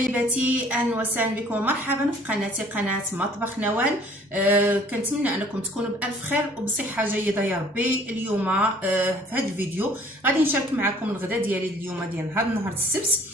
حبايباتي، اهلا وسهلا بكم ومرحبا في قناتي قناه مطبخ نوال. كنتمنى انكم تكونوا بالف خير وبصحه جيده يا ربي. اليوم في هذا الفيديو غادي نشارك معكم الغداء ديالي اليوم ديال نهار السبت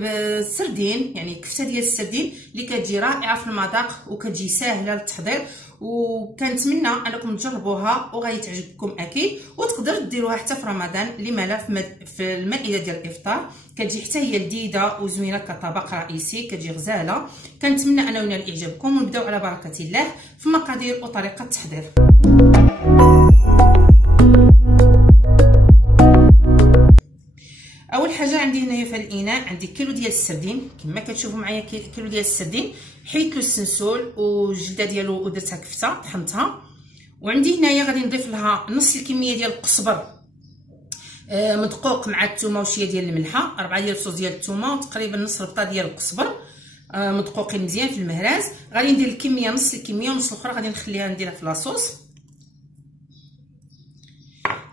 بالسردين، يعني كفته ديال السردين اللي كتجي رائعه في المذاق وكتجي ساهله للتحضير، وكنتمنى انكم تجربوها وغادي تعجبكم اكيد، وتقدروا ديروها حتى في رمضان. لما لا في المائده ديال الافطار كتجي حتى هي لذيذه وزوينه كطبق رئيسي، كتجي غزاله. كنتمنى انه ينال اعجابكم، ونبداو على بركه الله في مقادير وطريقه التحضير. اول حاجه عندي هنايا في الاناء عندي كيلو ديال السردين، كما كتشوفوا معايا كيلو ديال السردين. حيت له السنسول والجلده ديالو ودرتها كفته طحنتها. وعندي هنايا غادي نضيف لها نص الكميه ديال القزبر مدقوق مع الثومه وشويه ديال الملحه، 4 ديال الفصوص ديال الثومه وتقريبا نص ربطه ديال القزبر مدقوقين مزيان في المهراز. غادي ندير الكميه نص الكميه، ونص الاخرى غادي نخليها نديرها في لاصوص.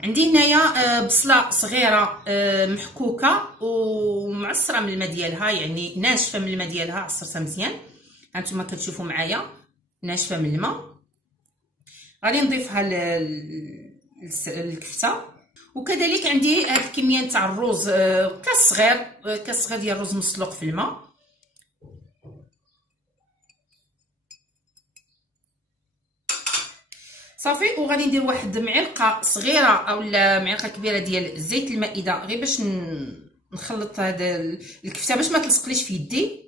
عندي هنايا بصله صغيره محكوكه ومعصره من الماء ديالها، يعني ناشفه من الماء ديالها، عصرتها مزيان. هانتوما كتشوفوا معايا ناشفه من الماء. غادي نضيفها للكفته. وكذلك عندي هاد الكميه نتاع الرز، كاس صغير ديال الرز مسلوق في الماء. صافي. وغادي ندير واحد معلقه صغيره اولا معلقه كبيره ديال زيت المائده، غير باش نخلط هذا الكفته باش ما تلصقليش في يدي.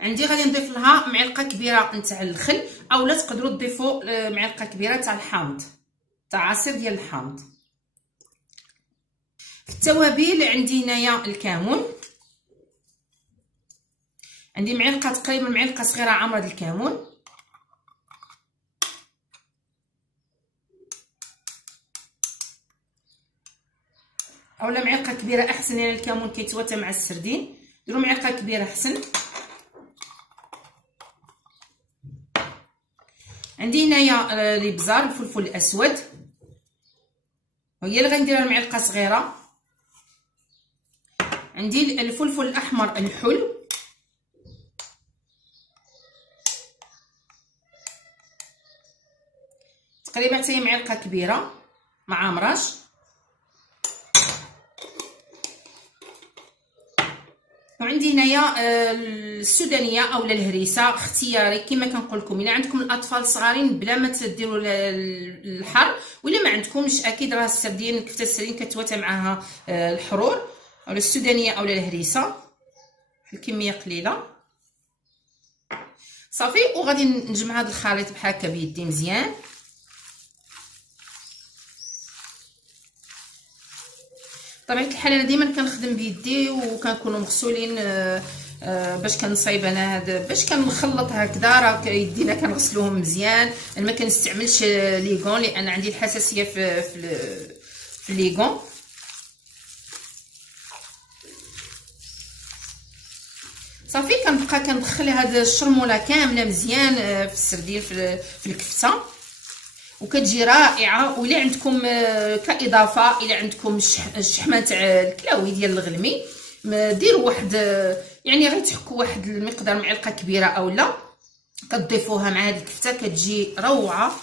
عندي غادي نضيف لها معلقه كبيره نتاع الخل، اولا تقدروا تضيفوا معلقه كبيره تاع الحامض، تاع عصير ديال الحامض. في التوابل عندي هنايا الكمون، عندي معلقه تقريبا معلقه صغيره عامره ديال الكمون، اولا معلقه كبيره احسن، لان الكمون كيتواتى مع السردين. ديروا معلقه كبيره احسن. عندي هنايا الابزار الفلفل الاسود، وهي اللي غنديرها معلقه صغيره. عندي الفلفل الاحمر الحلو، تقريبا حتى هي معلقه كبيره مع عمراش. وعندي هنايا السودانيه اولا الهريسه، اختياري كما كنقول لكم. الا عندكم الاطفال صغارين بلا ما تديروا الحر، ولا ما عندكمش اكيد راه السردين كفته السردين كتواتى معاها الحرور، اولا السودانيه اولا الهريسه. الكميه قليله صافي. وغادي نجمع هذا الخليط بحال هكا بيدي مزيان. طبيعه الحال انا ديما كنخدم بيدي وكنكونوا مغسولين باش كنصايب انا هذا، باش كنخلط هكذا راه يدينا كنغسلوهم مزيان. انا ما كنستعملش ليغون لان عندي الحساسيه في الليغون. صافي. كنبقى كندخل هاد الشرموله كامله مزيان في السردين في الكفته، وكتجي رائعه. ولا عندكم كاضافه، الا عندكم الشحمه تاع الكلاوي ديال الغلمي، ديروا واحد، يعني غير تحكوا واحد المقدار معلقه كبيره اولا كتضيفوها مع هذه الكفته، كتجي روعه،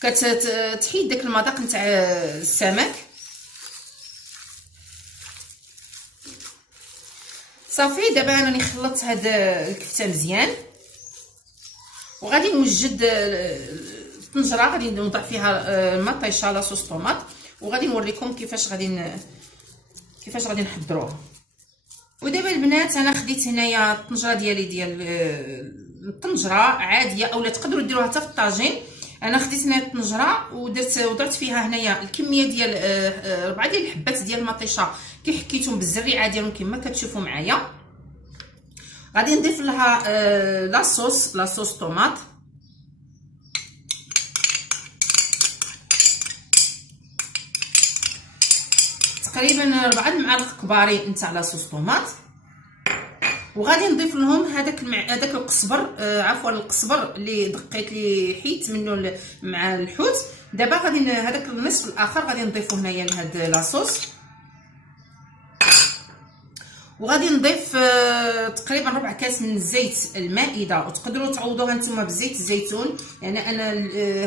كتحيد داك المذاق نتاع السمك. صافي. دابا انا راني خلطت هاد الكفته مزيان، وغادي نوجد الطنجره غادي نوضع فيها مطيشه لاصوص طوماط، وغادي نوريكم كيفاش غادي نحضروها. ودابا البنات انا خديت هنايا الطنجره ديالي ديال الطنجره عاديه، اولا تقدروا ديروها حتى في الطاجين. انا خديت هنا الطنجره وضعت فيها هنايا الكميه ديال 4 ديال الحبات ديال المطيشه كي حكيتهم بالزريعه ديالهم كما كتشوفوا معايا. غادي نضيف لها لاصوص طوماط، تقريبا 4 معالق كبارين نتاع لاصوص طوماط. وغادي نضيف لهم هذاك القزبر، عفوا القزبر اللي دقيت لي حيت منه مع الحوت. دابا غادي هذاك النصف الاخر غادي نضيفو هنايا لهاد لاصوص. وغادي نضيف تقريبا ربع كاس من زيت المائده، وتقدروا تعوضوها نتوما بزيت الزيتون. يعني انا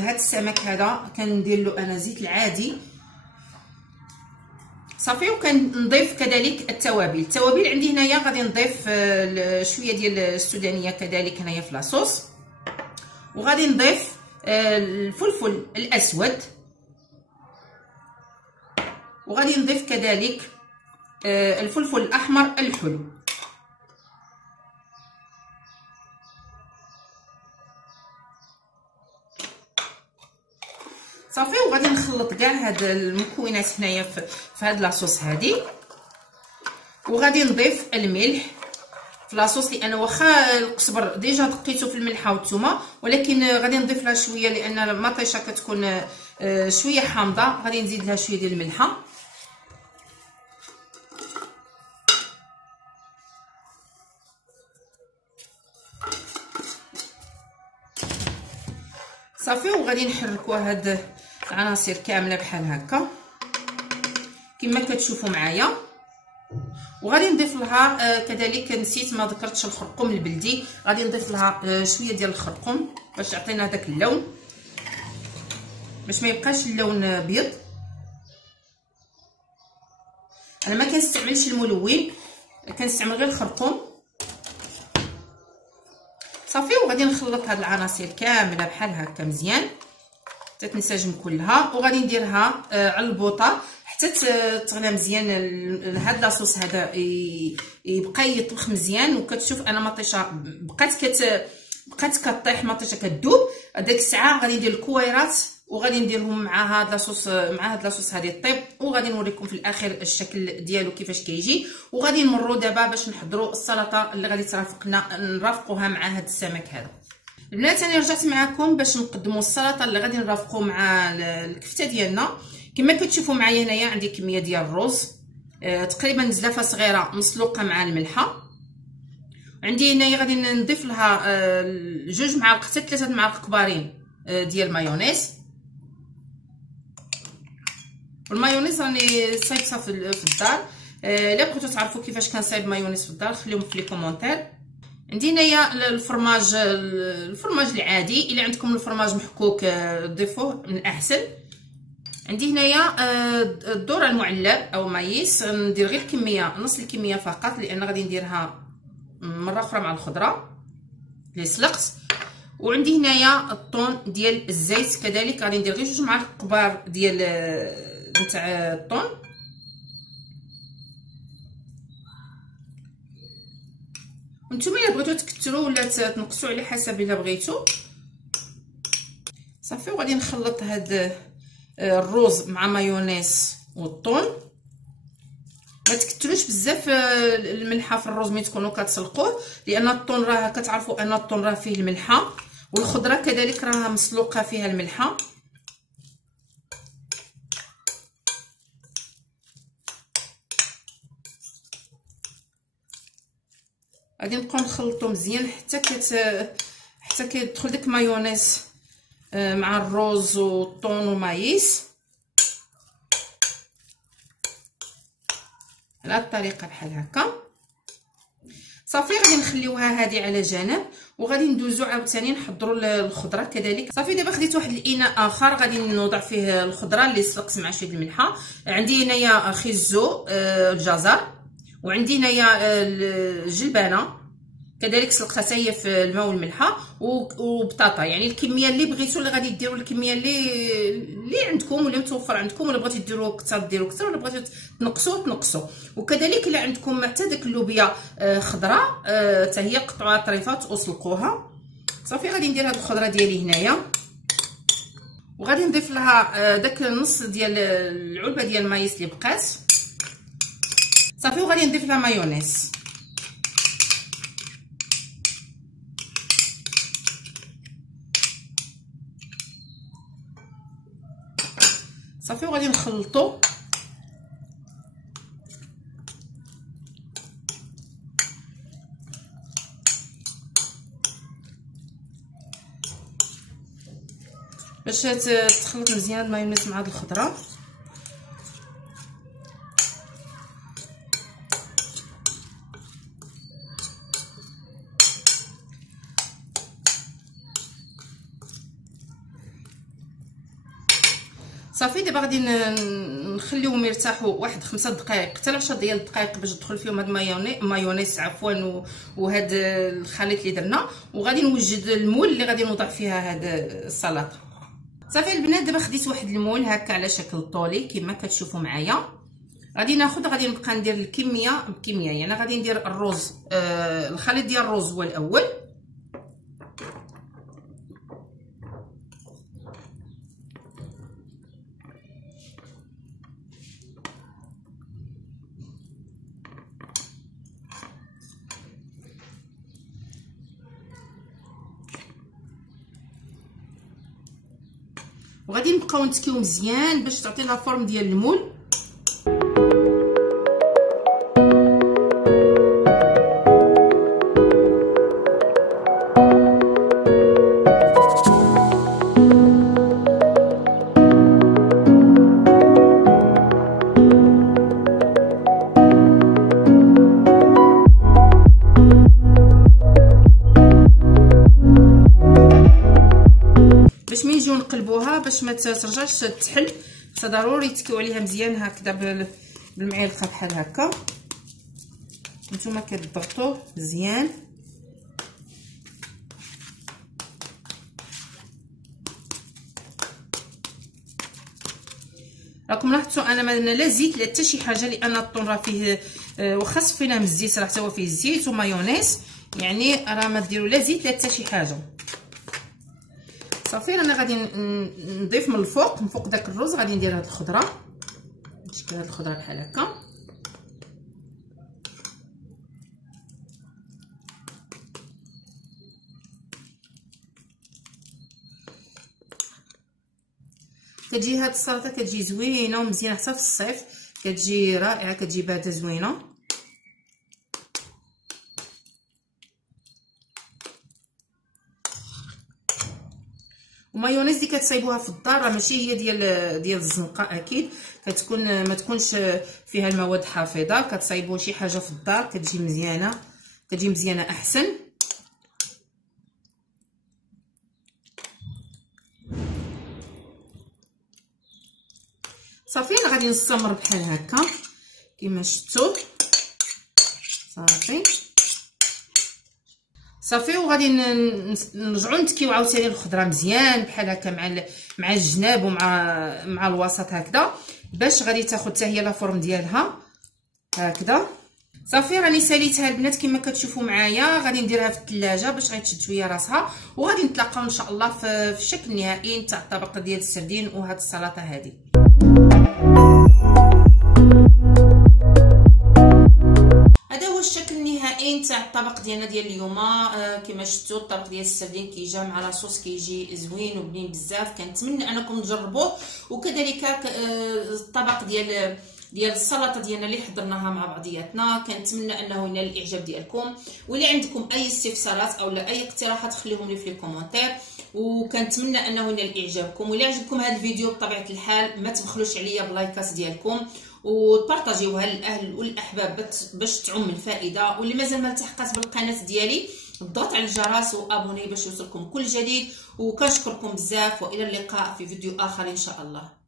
هذا السمك هذا كندير له انا زيت العادي صافي. وكنضيف كذلك التوابل عندي هنايا غادي نضيف شويه ديال السودانيه كذلك هنايا في لاصوص، وغادي نضيف الفلفل الاسود، وغادي نضيف كذلك الفلفل الاحمر الحلو. صافي. وغادي نخلط كاع هاد المكونات هنايا في هاد لاصوص هادي، وغادي نضيف الملح في لاصوص لان واخا القزبر ديجا دقيتو في الملحه والثومه، ولكن غادي نضيف لها شويه لان المطيشه كتكون شويه حامضه. غادي نزيد لها شويه ديال الملحه صافي. وغادي نحركوا هاد العناصر كامله بحال هكا كما كتشوفوا معايا. وغادي نضيف لها كذلك، نسيت ما ذكرتش الخرقوم البلدي، غادي نضيف لها شويه ديال الخرقوم باش يعطينا داك اللون، باش ما يبقاش اللون ابيض. انا ما كنستعملش الملون، كنستعمل غير الخرقوم صافي. وغادي نخلط هاد العناصر كامله بحال هكا مزيان حتى تنسجم كلها، وغادي نديرها على البوطه حتى تغلى مزيان. هاد لاصوص هذا يبقى يطبخ مزيان. وكتشوف انا مطيشه بقات كطيح، مطيشه كتذوب. ديك الساعه غادي ندير الكويرات وغادي نديرهم مع هاد لاصوص هذه الطيب، وغادي نوريكم في الاخر الشكل ديالو كيفاش كيجي. وغادي نمروا دابا باش نحضروا السلطه اللي غادي ترافقنا نرافقوها مع هاد السمك هذا. البنات انا رجعت معكم باش نقدموا السلطه اللي غادي نرافقوا مع الكفته ديالنا. كما كتشوفوا معايا هنايا عندي كميه ديال الرز تقريبا زلافه صغيره مسلوقه مع الملحه. عندي هنايا غادي نضيف لها 2 معالق حتى 3 معالق كبارين ديال المايونيز. والمايونيز راني صايبتها في الدار. الا بغيتو تعرفوا كيفاش كنصايب مايونيز في الدار خليهم في لي كومونتير. عندي هنايا الفرماج العادي، الا عندكم الفرماج محكوك ضيفوه من احسن. عندي هنايا الذره المعلب او مايس، ندير غير كميه نص الكميه فقط لان غادي نديرها مره اخرى مع الخضره اللي سلقت. وعندي هنايا الطون ديال الزيت كذلك، غادي ندير غير 2 معالق كبار ديال نتاع الطون. وانتوما الا بغيتو تكثروا ولا تنقصوا على حسب الا بغيتو صافي. وغادي نخلط هاد الرز مع مايونيز والطون. ما تكثروش بزاف الملحه في الرز ملي تكونوا كتسلقوه لان الطون راه كتعرفوا ان الطون راه فيه الملحه، والخضره كذلك راها مسلوقه فيها الملحه. غادي نبقاو نخلطو مزيان حتى كيدخل داك مايونيز مع الرز والطون والمايس على الطريقه بحال هكا صافي. غادي نخليوها هذه على جنب، وغادي ندوزو عاوتاني نحضروا الخضره كذلك صافي. دابا خديت واحد الاناء اخر غادي نوضع فيه الخضره اللي سلقت مع شويه الملحه. عندي هنايا خيزو الجزر، وعندي هنايا الجلبانه كذلك سلقتها حتى هي في الماء والملحه، وبطاطا. يعني الكميه اللي بغيتو اللي غادي ديروا الكميه اللي عندكم ولا متوفر عندكم، ولا بغيتو ديروا كثر ديروا كثر، ولا بغيتو تنقصوا. وكذلك الا عندكم حتى داك اللوبيا خضراء حتى هي قطعوها طريفات وسلقوها صافي. غادي ندير هاد الخضره ديالي هنايا، وغادي نضيف لها داك النص ديال العلبه ديال المايس اللي بقات صافي. وغادي نضيف لها مايونيز صافي. وغادي نخلطو باش تخلط مزيان المايونيز مع هاد الخضره. صافي دابا غادي نخليوهم يرتاحوا واحد 5 دقائق حتى ل 10 ديال الدقائق باش تدخل فيهم هاد مايونيز عفوا وهاد الخليط اللي درنا. وغادي نوجد المول اللي غادي نوضع فيها هاد السلطه. صافي البنات دابا خديت واحد المول هكا على شكل طولي كما كتشوفوا معايا. غادي نبقى ندير الكميه بكميه، يعني غادي ندير الرز الخليط ديال الرز هو الاول، وغادي نبقاو نتكيو مزيان باش تعطي لا فورم ديال المول. باش من نجيو نقلبوها باش ما ترجعش تحل، ضروري تكيو عليها مزيان هكذا بالمعلقه بحال هكا. نتوما كتضغطوه مزيان. راكم لاحظتوا انا ما لا زيت لا حتى شي حاجه، لان الطون راه فيه واخا صفينا من الزيت راه حتى هو فيه الزيت ومايونيز، يعني راه ما ديروا لا زيت لا حتى شي حاجه. صافي انا غادي نضيف من الفوق داك الرز، غادي ندير هاد الخضره نشكل هاد الخضره بحال هكا. كتجي هاد السلطه كتجي زوينه ومزيانه حتى في الصيف، كتجي رائعه، كتجي بارده زوينه. ومايونيز اللي كتصايبوها في الدار راه ماشي هي ديال الزنقه، اكيد كتكون ما تكونش فيها المواد حافظه. كتصايبوا شي حاجه في الدار كتجي مزيانه احسن. صافي انا غادي نستمر بحال هكا كما شفتوا. صافي وغادي نرجعوا نتكيو عاوتاني الخضره مزيان بحال هكا مع الجناب ومع الوسط هكذا، باش غادي تاخذ حتى هي لا فورم ديالها هكذا. صافي راني ساليتها البنات كما كتشوفوا معايا. غادي نديرها في الثلاجه باش غتشد شويه راسها، وغادي نتلاقاو ان شاء الله في الشكل النهائي تاع الطبق ديال السردين وهاد السلطه هذه. الشكل النهائي نتاع الطبق ديالنا ديال اليوم. كما شفتوا الطبق ديال السردين كيجي مع لاصوص كيجي زوين وبنين بزاف. كنتمنى انكم تجربوه، وكذلك الطبق ديال السلطه ديالنا اللي حضرناها مع بعضياتنا. كنتمنى انه ينال الاعجاب ديالكم، واللي عندكم اي استفسارات او اي اقتراحات خليهم لي في الكومونتير، وكنتمنى انه ينال اعجابكم. واللي عجبكم هذا الفيديو بطبيعه الحال ما تبخلوش عليا باللايكات ديالكم، وتبارطاجيوها للاهل والاحباب باش تعم الفائده. واللي مازال ما التحقش بالقناه ديالي اضغط على الجرس وابوني باش يوصلكم كل جديد. وكنشكركم بزاف، والى اللقاء في فيديو اخر ان شاء الله.